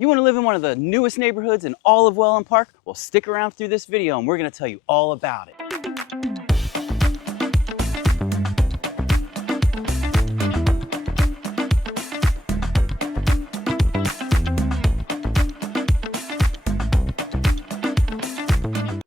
You want to live in one of the newest neighborhoods in all of Wellen Park? Well, stick around through this video and we're going to tell you all about it.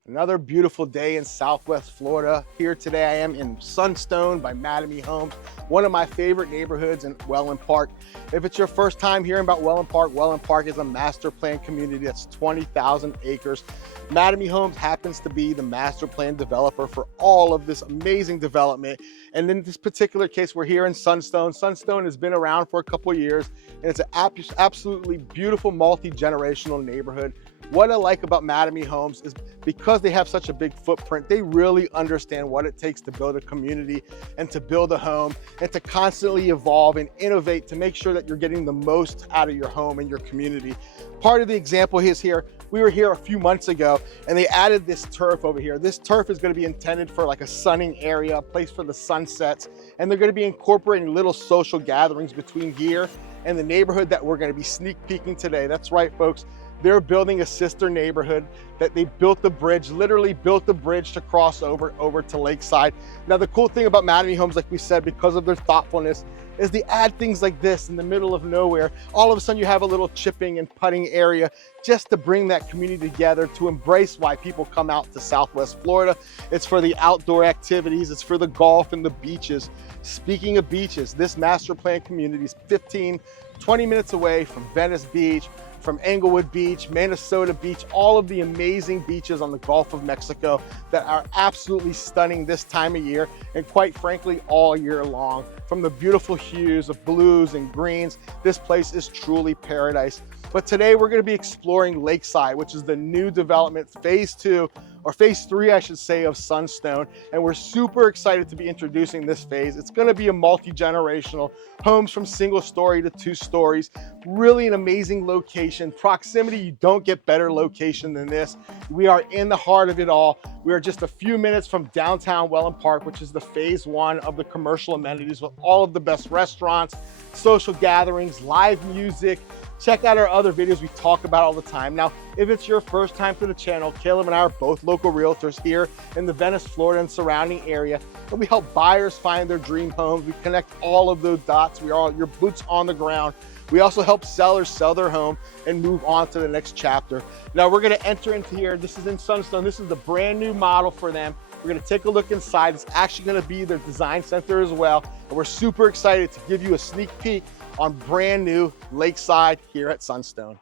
Another beautiful day in Southwest Florida. Here today I am in Sunstone by Mattamy Homes, one of my favorite neighborhoods in Wellen Park. If it's your first time hearing about Wellen Park is a master plan community that's 20,000 acres. Mattamy Homes happens to be the master plan developer for all of this amazing development. And in this particular case, we're here in Sunstone. Sunstone has been around for a couple of years, and it's an absolutely beautiful multi-generational neighborhood. What I like about Mattamy Homes is because they have such a big footprint, they really understand what it takes to build a community and to build a home and to constantly evolve and innovate to make sure that you're getting the most out of your home and your community. Part of the example is here. We were here a few months ago and they added this turf over here. This turf is going to be intended for like a sunning area, a place for the sunsets, and they're going to be incorporating little social gatherings between here and the neighborhood that we're going to be sneak peeking today. That's right, folks. They're building a sister neighborhood that they built the bridge, literally built the bridge to cross over to Lakeside. Now, the cool thing about Mattamy Homes, like we said, because of their thoughtfulness, is they add things like this in the middle of nowhere. All of a sudden you have a little chipping and putting area just to bring that community together, to embrace why people come out to Southwest Florida. It's for the outdoor activities, it's for the golf and the beaches. Speaking of beaches, this master plan community is 15, 20 minutes away from Venice Beach, from Englewood Beach, Minnesota Beach, all of the amazing beaches on the Gulf of Mexico that are absolutely stunning this time of year, and quite frankly, all year long. From the beautiful hues of blues and greens, this place is truly paradise. But today we're gonna be exploring Lakeside, which is the new development, phase 2, or phase 3, I should say, of Sunstone. And we're super excited to be introducing this phase. It's gonna be a multi-generational, homes from single story to 2 stories, really an amazing location. Proximity, you don't get better location than this. We are in the heart of it all. We are just a few minutes from downtown Wellen Park, which is the phase 1 of the commercial amenities with all of the best restaurants, social gatherings, live music. Check out our other videos we talk about all the time. Now, if it's your first time to the channel, Caleb and I are both local realtors here in the Venice, Florida and surrounding area. And we help buyers find their dream homes. We connect all of those dots. We are your boots on the ground. We also help sellers sell their home and move on to the next chapter. Now we're gonna enter into here. This is in Sunstone. This is the brand new model for them. We're gonna take a look inside. It's actually gonna be their design center as well. And we're super excited to give you a sneak peek on brand new Lakeside here at Sunstone.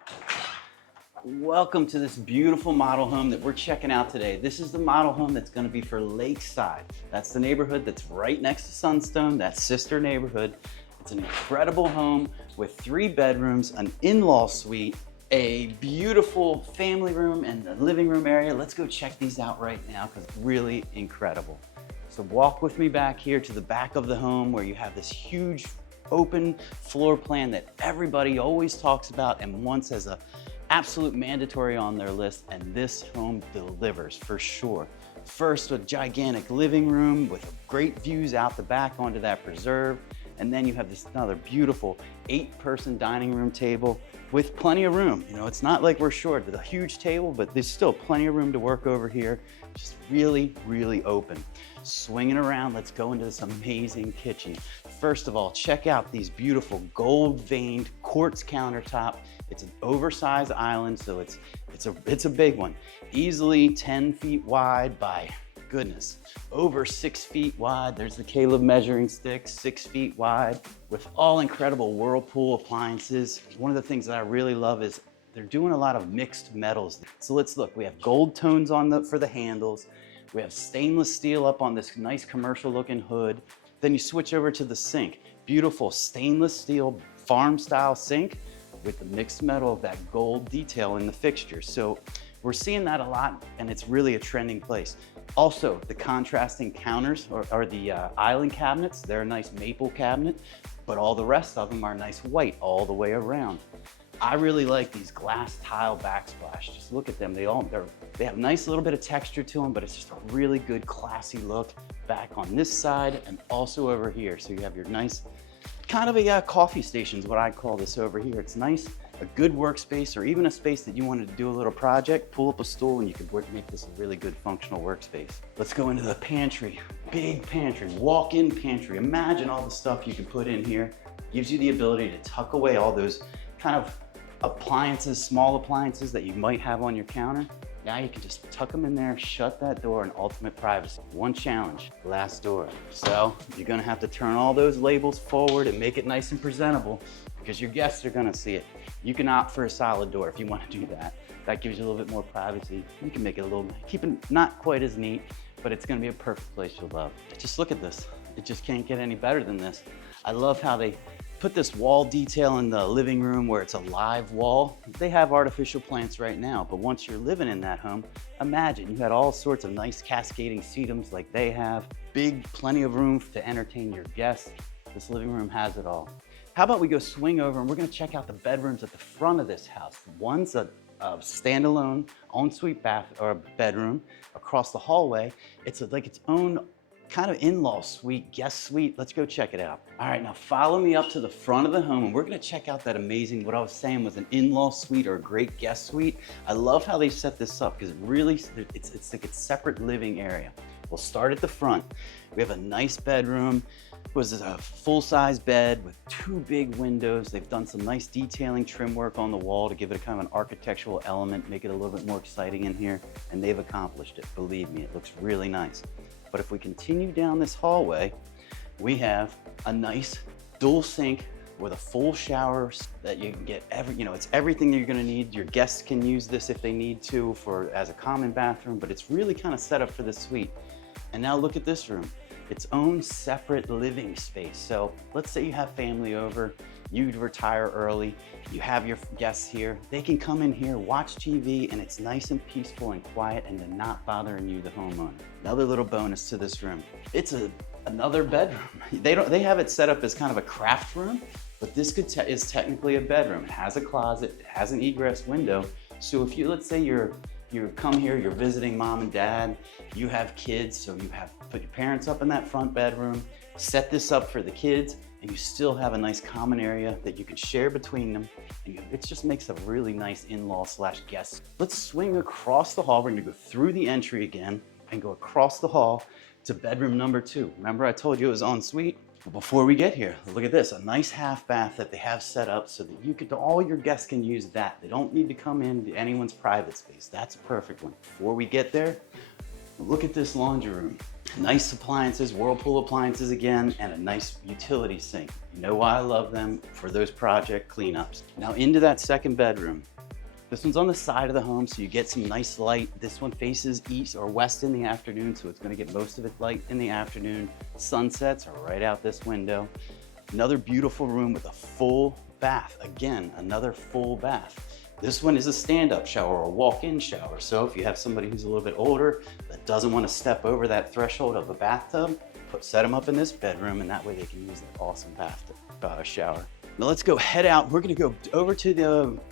Welcome to this beautiful model home that we're checking out today. This is the model home that's going to be for Lakeside. That's the neighborhood that's right next to Sunstone, that sister neighborhood. It's an incredible home with 3 bedrooms, an in-law suite, a beautiful family room and the living room area. Let's go check these out right now because it's really incredible. So walk with me back here to the back of the home where you have this huge open floor plan that everybody always talks about and wants as a absolute mandatory on their list, and this home delivers for sure. First, a gigantic living room with great views out the back onto that preserve, and then you have this another beautiful 8-person dining room table with plenty of room. You know, it's not like we're short with a huge table, but there's still plenty of room to work over here. Just really, really open. Swinging around, let's go into this amazing kitchen. First of all, check out these beautiful gold-veined quartz countertop. It's an oversized island, so it's a big one. Easily 10 feet wide by, goodness, over 6 feet wide. There's the Caleb measuring stick, 6 feet wide, with all incredible Whirlpool appliances. One of the things that I really love is they're doing a lot of mixed metals. So let's look, we have gold tones for the handles. We have stainless steel up on this nice commercial looking hood. Then you switch over to the sink. Beautiful stainless steel farm style sink with the mixed metal of that gold detail in the fixtures. So we're seeing that a lot and it's really a trending place. Also, the contrasting counters or the island cabinets, they're a nice maple cabinet, but all the rest of them are nice white all the way around. I really like these glass tile backsplash. Just look at them. They have a nice little bit of texture to them, but it's just a really good classy look back on this side and also over here. So you have your nice, kind of a coffee station is what I call this over here. It's nice a good workspace, or even a space that you wanted to do a little project, pull up a stool and you could make this a really good functional workspace. Let's go into the pantry. Big pantry, walk-in pantry. Imagine all the stuff you can put in here. Gives you the ability to tuck away all those kind of appliances, small appliances that you might have on your counter. Now you can just tuck them in there, shut that door, and ultimate privacy. One challenge, glass door. So you're gonna have to turn all those labels forward and make it nice and presentable because your guests are gonna see it. You can opt for a solid door if you wanna do that. That gives you a little bit more privacy. You can make it a little, keep it not quite as neat, but it's gonna be a perfect place you'll love. Just look at this. It just can't get any better than this. I love how they put this wall detail in the living room where it's a live wall. They have artificial plants right now, but once you're living in that home, imagine you had all sorts of nice cascading sedums like they have, big, plenty of room to entertain your guests. This living room has it all. How about we go swing over and we're gonna check out the bedrooms at the front of this house. One's a standalone ensuite bath or bedroom across the hallway. It's like its own kind of in-law suite, guest suite. Let's go check it out. All right, now follow me up to the front of the home and we're gonna check out that amazing, what I was saying was an in-law suite or a great guest suite. I love how they set this up because it really, it's like a separate living area. We'll start at the front. We have a nice bedroom. It was a full-size bed with 2 big windows. They've done some nice detailing trim work on the wall to give it a kind of an architectural element, make it a little bit more exciting in here, and they've accomplished it. Believe me, it looks really nice. But if we continue down this hallway, we have a nice dual sink with a full shower that you can get it's everything that you're gonna need. Your guests can use this if they need to as a common bathroom, but it's really kind of set up for the suite. And now look at this room, its own separate living space. So let's say you have family over, you'd retire early, you have your guests here, they can come in here, watch TV, and it's nice and peaceful and quiet and they're not bothering you, the homeowner. Another little bonus to this room, it's another bedroom. They have it set up as kind of a craft room, but this is technically a bedroom. It has a closet, it has an egress window. So if let's say you come here, you're visiting mom and dad, you have kids, so put your parents up in that front bedroom, set this up for the kids, and you still have a nice common area that you can share between them. And it just makes a really nice in-law / guest. Let's swing across the hall. We're gonna go through the entry again and go across the hall to bedroom number 2. Remember I told you it was en suite? But before we get here, look at this, a nice half bath that they have set up so that all your guests can use that. They don't need to come into anyone's private space. That's a perfect one. Before we get there, look at this laundry room. Nice appliances, Whirlpool appliances again, and a nice utility sink. You know why I love them? For those project cleanups. Now into that second bedroom. This one's on the side of the home, so you get some nice light. This one faces east or west in the afternoon, so it's gonna get most of it light in the afternoon. Sunsets are right out this window. Another beautiful room with a full bath. Again, another full bath. This one is a stand-up shower or a walk-in shower. So if you have somebody who's a little bit older that doesn't want to step over that threshold of a bathtub, set them up in this bedroom, and that way they can use that awesome bathtub shower. Now let's go head out. We're gonna go over to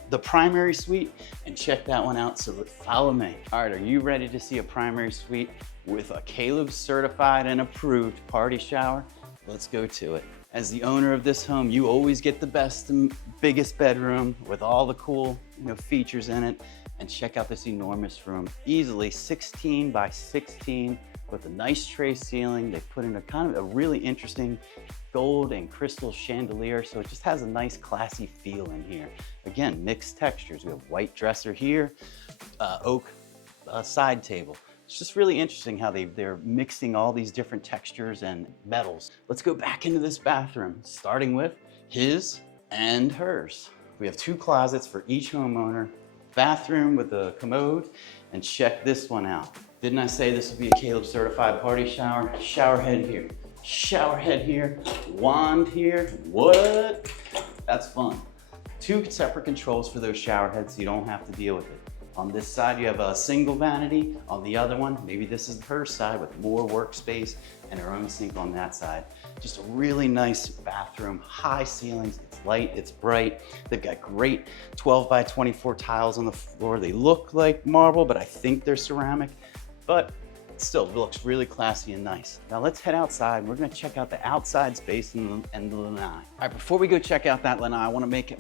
the primary suite and check that one out, so follow me. All right, are you ready to see a primary suite with a Caleb certified and approved party shower? Let's go to it. As the owner of this home, you always get the best and biggest bedroom with all the cool features in it. And check out this enormous room. Easily 16 by 16 with a nice tray ceiling. They put in a kind of a really interesting gold and crystal chandelier, so it just has a nice classy feel in here. Again, mixed textures. We have white dresser here, oak side table. It's just really interesting how they're mixing all these different textures and metals. Let's go back into this bathroom, starting with his and hers. We have 2 closets for each homeowner, bathroom with a commode, and check this one out. Didn't I say this would be a Caleb certified party shower? Shower head here, wand here. What? That's fun. 2 separate controls for those shower heads so you don't have to deal with it. On this side, you have a single vanity. On the other one, maybe this is her side with more workspace and her own sink on that side. Just a really nice bathroom, high ceilings, it's light, it's bright. They've got great 12 by 24 tiles on the floor. They look like marble, but I think they're ceramic, but it still looks really classy and nice. Now let's head outside. We're gonna check out the outside space and the Lanai. All right, before we go check out that Lanai, I wanna make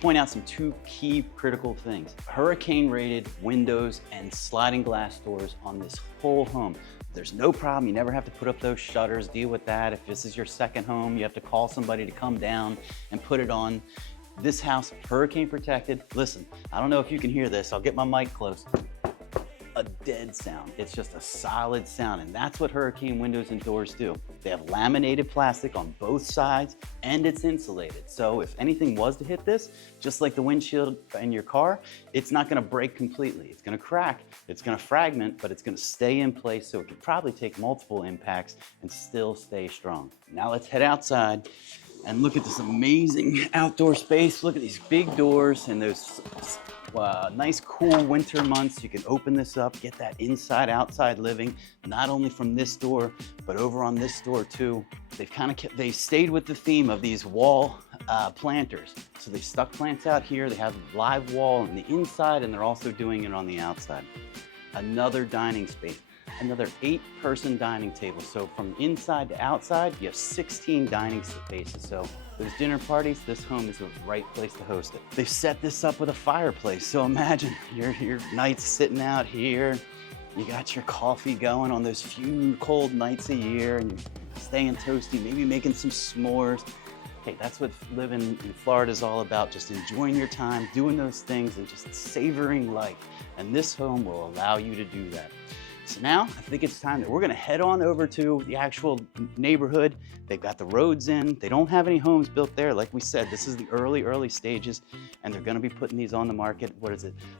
point out some two key critical things. Hurricane rated windows and sliding glass doors on this whole home. There's no problem, you never have to put up those shutters, deal with that. If this is your second home, you have to call somebody to come down and put it on. This house, hurricane protected. Listen, I don't know if you can hear this, I'll get my mic close. A dead sound. It's just a solid sound, and that's what hurricane windows and doors do. They have laminated plastic on both sides, and it's insulated. So if anything was to hit this, just like the windshield in your car, it's not gonna break completely. It's gonna crack, it's gonna fragment, but it's gonna stay in place, so it could probably take multiple impacts and still stay strong. Now let's head outside and look at this amazing outdoor space. Look at these big doors and those nice cool winter months. You can open this up, get that inside outside living, not only from this door, but over on this door too. They stayed with the theme of these wall planters. So they stuck plants out here. They have a live wall on the inside, and they're also doing it on the outside. Another dining space. Another 8-person dining table. So from inside to outside, you have 16 dining spaces. So those dinner parties, this home is the right place to host it. They've set this up with a fireplace. So imagine your nights sitting out here, you got your coffee going on those few cold nights a year, and you're staying toasty, maybe making some s'mores. Hey, that's what living in Florida is all about, just enjoying your time, doing those things, and just savoring life. And this home will allow you to do that. So now I think it's time that we're gonna head on over to the actual neighborhood. They've got the roads in. They don't have any homes built there. Like we said, this is the early stages, and they're gonna be putting these on the market,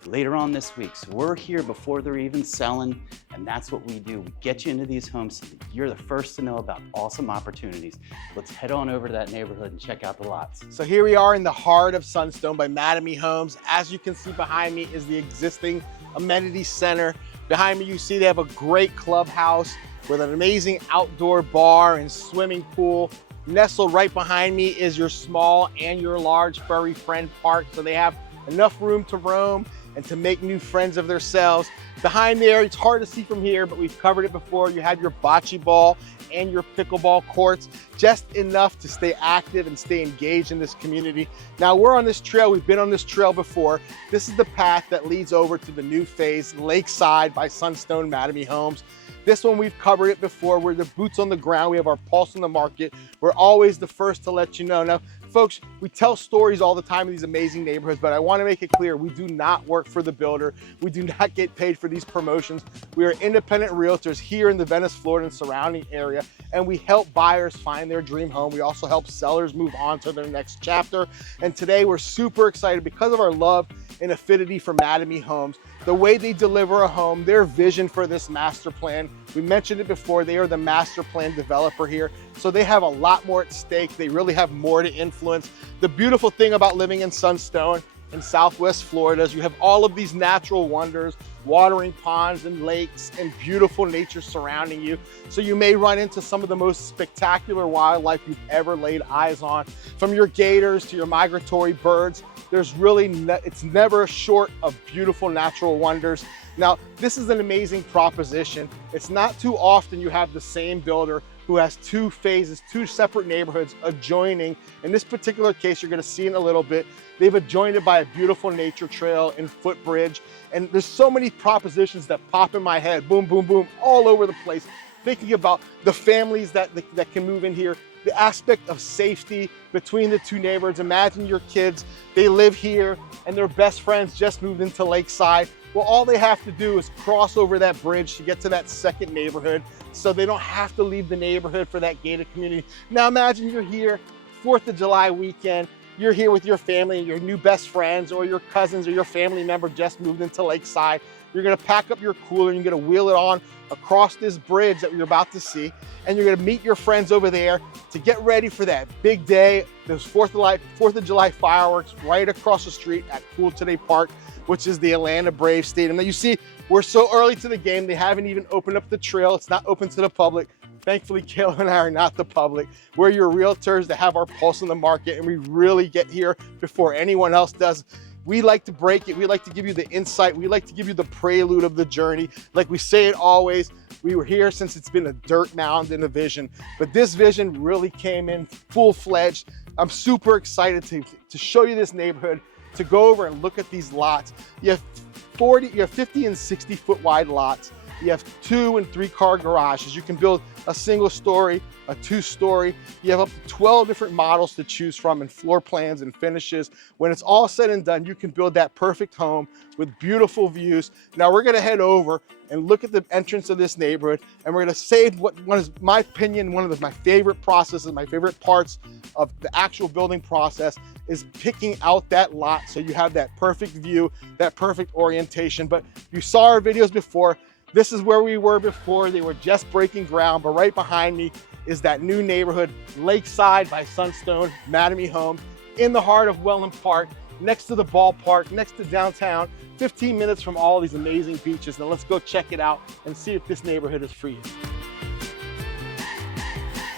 later on this week. So we're here before they're even selling, and that's what we do. We get you into these homes so that you're the first to know about awesome opportunities. Let's head on over to that neighborhood and check out the lots. So here we are in the heart of Sunstone by Mattamy Homes. As you can see behind me is the existing amenity center. Behind me, you see they have a great clubhouse with an amazing outdoor bar and swimming pool. Nestled right behind me is your small and your large furry friend park. So they have enough room to roam and to make new friends of themselves. Behind there, it's hard to see from here, but we've covered it before. You have your bocce ball and your pickleball courts, just enough to stay active and stay engaged in this community. Now we're on this trail, we've been on this trail before. This is the path that leads over to the new phase, Lakeside by Sunstone Mattamy Homes. This one we've covered it before. We're the boots on the ground. We have our pulse on the market. We're always the first to let you know. Now, folks, we tell stories all the time in these amazing neighborhoods, but I want to make it clear, we do not work for the builder. We do not get paid for these promotions. We are independent realtors here in the Venice, Florida and surrounding area, and we help buyers find their dream home. We also help sellers move on to their next chapter. And today we're super excited because of our love and affinity for Mattamy Homes, the way they deliver a home, their vision for this master plan. We mentioned it before, they are the master plan developer here. So they have a lot more at stake. They really have more to influence. The beautiful thing about living in Sunstone in Southwest Florida is you have all of these natural wonders, watering ponds and lakes and beautiful nature surrounding you. So you may run into some of the most spectacular wildlife you've ever laid eyes on. From your gators to your migratory birds, it's never short of beautiful natural wonders. Now, this is an amazing proposition. It's not too often you have the same builder who has two phases, two separate neighborhoods adjoining. In this particular case, you're gonna see in a little bit, they've adjoined it by a beautiful nature trail and footbridge. And there's so many propositions that pop in my head, boom, boom, boom, all over the place. Thinking about the families that can move in here, the aspect of safety between the two neighborhoods. Imagine your kids, they live here and their best friends just moved into Lakeside. Well, all they have to do is cross over that bridge to get to that second neighborhood, so they don't have to leave the neighborhood for that gated community. Now imagine you're here, 4th of July weekend, you're here with your family and your new best friends, or your cousins or your family member just moved into Lakeside. You're gonna pack up your cooler and you're gonna wheel it on across this bridge that you're about to see, and you're gonna meet your friends over there to get ready for that big day, those 4th of July fireworks right across the street at Cool Today Park, which is the Atlanta Braves Stadium. Now you see, we're so early to the game, they haven't even opened up the trail. It's not open to the public. Thankfully, Caleb and I are not the public. We're your realtors that have our pulse in the market, and we really get here before anyone else does. We like to break it. We like to give you the insight. We like to give you the prelude of the journey. Like we say it always, we were here since it's been a dirt mound in a vision, but this vision really came in full-fledged. I'm super excited to show you this neighborhood, to go over and look at these lots. You have 50 and 60 foot wide lots. You have 2 and 3 car garages. You can build a single story, a 2-story. You have up to 12 different models to choose from, and floor plans and finishes. When it's all said and done, you can build that perfect home with beautiful views. Now we're gonna head over and look at the entrance of this neighborhood, and we're gonna save what is, my opinion, one of my favorite processes, my favorite parts of the actual building process is picking out that lot so you have that perfect view, that perfect orientation. But you saw our videos before. This is where we were before. They were just breaking ground, but right behind me is that new neighborhood, Lakeside by Sunstone, Mattamy Homes, in the heart of Wellen Park, next to the ballpark, next to downtown, 15 minutes from all these amazing beaches. Now let's go check it out and see if this neighborhood is for you.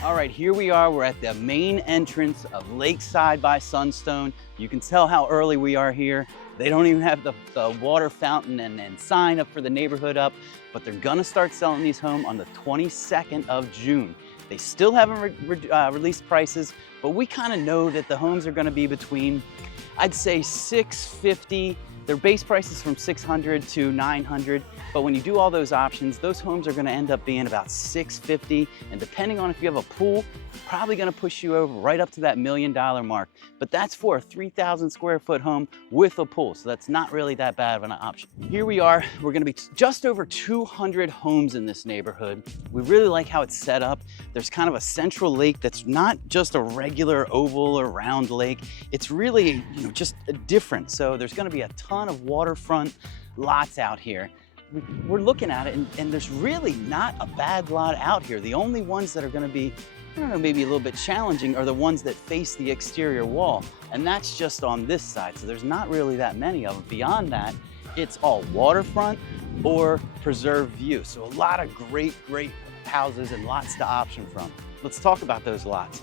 All right, here we are. We're at the main entrance of Lakeside by Sunstone. You can tell how early we are here. They don't even have the water fountain and sign up for the neighborhood up, but they're gonna start selling these homes on the 22nd of June. They still haven't released prices, but we kind of know that the homes are gonna be between, I'd say $650. Their base price is from $600 to $900, but when you do all those options, those homes are gonna end up being about $650, and depending on if you have a pool, probably gonna push you over right up to that $1 million mark. But that's for a 3,000 square foot home with a pool, so that's not really that bad of an option. Here we are, we're gonna be just over 200 homes in this neighborhood. We really like how it's set up. There's kind of a central lake that's not just a regular oval or round lake. It's really, just different. So there's gonna be a ton of waterfront lots out here. We're looking at it and there's really not a bad lot out here. The only ones that are gonna be, I don't know, maybe a little bit challenging are the ones that face the exterior wall. And that's just on this side. So there's not really that many of them. Beyond that, it's all waterfront or preserved view. So a lot of great houses and lots to option from. Let's talk about those lots.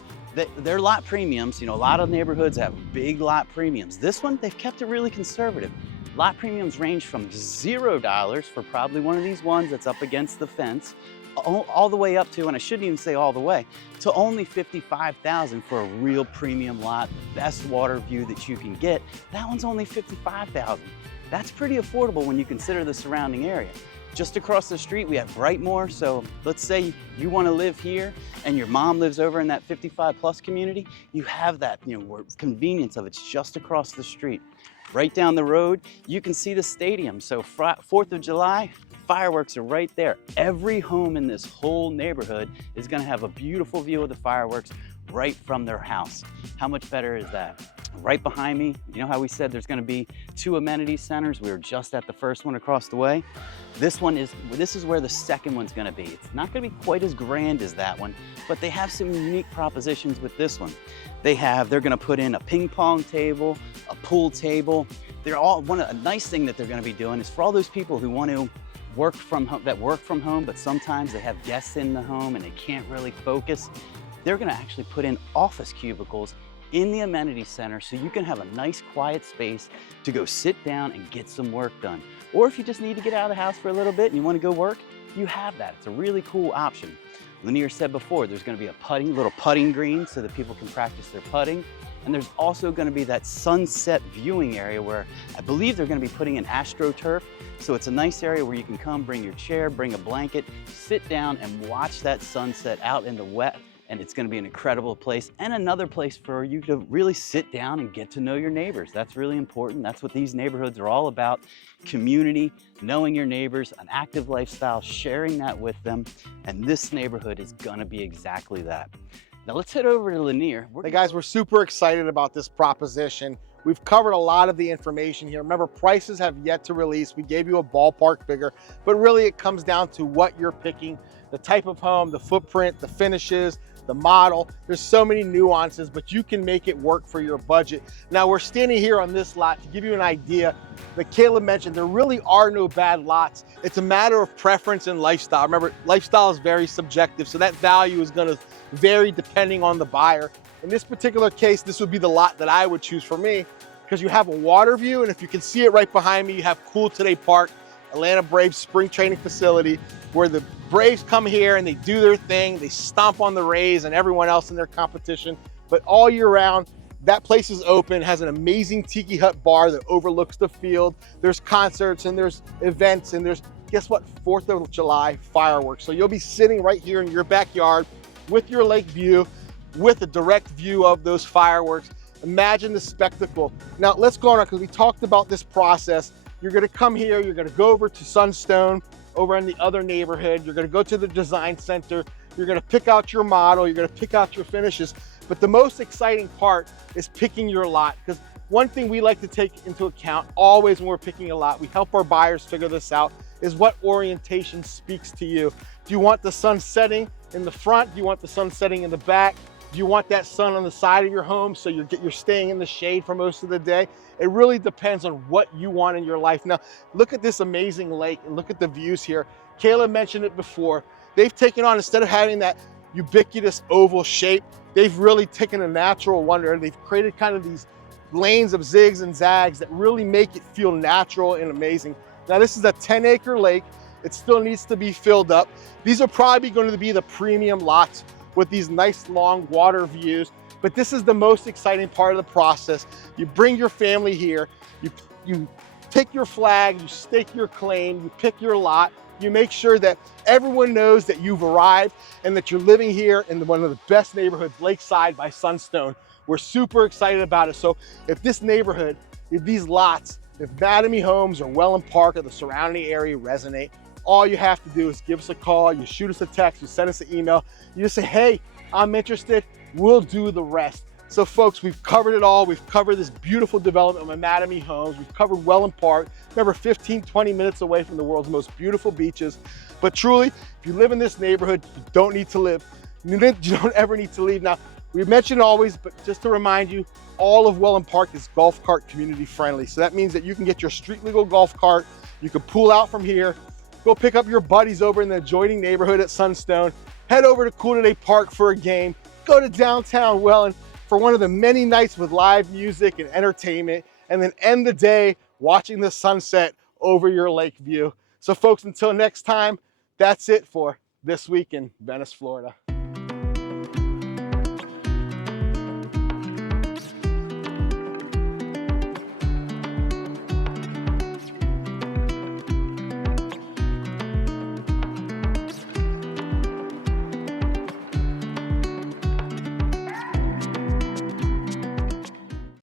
They're lot premiums. A lot of neighborhoods have big lot premiums. This one, they've kept it really conservative. Lot premiums range from $0 for probably one of these ones that's up against the fence, all the way up to, and I shouldn't even say all the way, to only $55,000 for a real premium lot, best water view that you can get. That one's only $55,000. That's pretty affordable when you consider the surrounding area. Just across the street, we have Brightmoor. So let's say you want to live here and your mom lives over in that 55 plus community. You have that, where convenience of it's just across the street. Right down the road, you can see the stadium. So 4th of July, fireworks are right there. Every home in this whole neighborhood is gonna have a beautiful view of the fireworks right from their house. How much better is that? Right behind me, you know how we said there's gonna be 2 amenity centers? We were just at the first one across the way. This is where the second one's gonna be. It's not gonna be quite as grand as that one, but they have some unique propositions with this one. They're gonna put in a ping pong table, a pool table. A nice thing that they're gonna be doing is for all those people who want to work from home, but sometimes they have guests in the home and they can't really focus. They're gonna actually put in office cubicles in the amenity center so you can have a nice quiet space to go sit down and get some work done. Or if you just need to get out of the house for a little bit and you want to go work, you have that. It's a really cool option. Lanir said before, there's going to be a little putting green so that people can practice their putting. And there's also going to be that sunset viewing area where I believe they're going to be putting in AstroTurf. So it's a nice area where you can come, bring your chair, bring a blanket, sit down and watch that sunset out in the wet. And it's gonna be an incredible place and another place for you to really sit down and get to know your neighbors. That's really important. That's what these neighborhoods are all about. Community, knowing your neighbors, an active lifestyle, sharing that with them. And this neighborhood is gonna be exactly that. Now let's head over to Lanir. Hey guys, we're super excited about this proposition. We've covered a lot of the information here. Remember, prices have yet to release. We gave you a ballpark figure, but really it comes down to what you're picking, the type of home, the footprint, the finishes, the model. There's so many nuances, but you can make it work for your budget. Now we're standing here on this lot to give you an idea. Like Caleb mentioned, there really are no bad lots. It's a matter of preference and lifestyle. Remember, lifestyle is very subjective, so that value is gonna vary depending on the buyer. In this particular case, this would be the lot that I would choose for me, because you have a water view, and if you can see it right behind me, you have Cool Today Park, Atlanta Braves spring training facility, where the Braves come here and they do their thing. They stomp on the Rays and everyone else in their competition. But all year round, that place is open, has an amazing tiki hut bar that overlooks the field. There's concerts and there's events and there's, guess what, 4th of July fireworks. So you'll be sitting right here in your backyard with your lake view, with a direct view of those fireworks. Imagine the spectacle. Now let's go on, because we talked about this process. You're gonna come here, you're gonna go over to Sunstone, over in the other neighborhood. You're gonna go to the design center. You're gonna pick out your model. You're gonna pick out your finishes. But the most exciting part is picking your lot, because one thing we like to take into account always when we're picking a lot, we help our buyers figure this out, is what orientation speaks to you. Do you want the sun setting in the front? Do you want the sun setting in the back? Do you want that sun on the side of your home so you're staying in the shade for most of the day? It really depends on what you want in your life. Now, look at this amazing lake and look at the views here. Kayla mentioned it before. They've taken on, instead of having that ubiquitous oval shape, they've really taken a natural wonder. They've created kind of these lanes of zigs and zags that really make it feel natural and amazing. Now, this is a 10-acre lake. It still needs to be filled up. These are probably going to be the premium lots with these nice long water views. But this is the most exciting part of the process. You bring your family here, you take your flag, you stake your claim, you pick your lot, you make sure that everyone knows that you've arrived and that you're living here in one of the best neighborhoods, Lakeside by Sunstone. We're super excited about it. So if this neighborhood, if these lots, if Mattamy Homes or Wellen Park or the surrounding area resonate, all you have to do is give us a call, you shoot us a text, you send us an email, you just say, hey, I'm interested, we'll do the rest. So folks, we've covered it all. We've covered this beautiful development of Mattamy Homes. We've covered Wellen Park. Remember, 15, 20 minutes away from the world's most beautiful beaches. But truly, if you live in this neighborhood, you don't need to live. You don't ever need to leave. Now, we mention always, but just to remind you, all of Wellen Park is golf cart community friendly. So that means that you can get your street legal golf cart. You can pull out from here, go pick up your buddies over in the adjoining neighborhood at Sunstone, head over to Cool Today Park for a game, go to downtown Wellen for one of the many nights with live music and entertainment, and then end the day watching the sunset over your lake view. So folks, until next time, that's it for this week in Venice, Florida.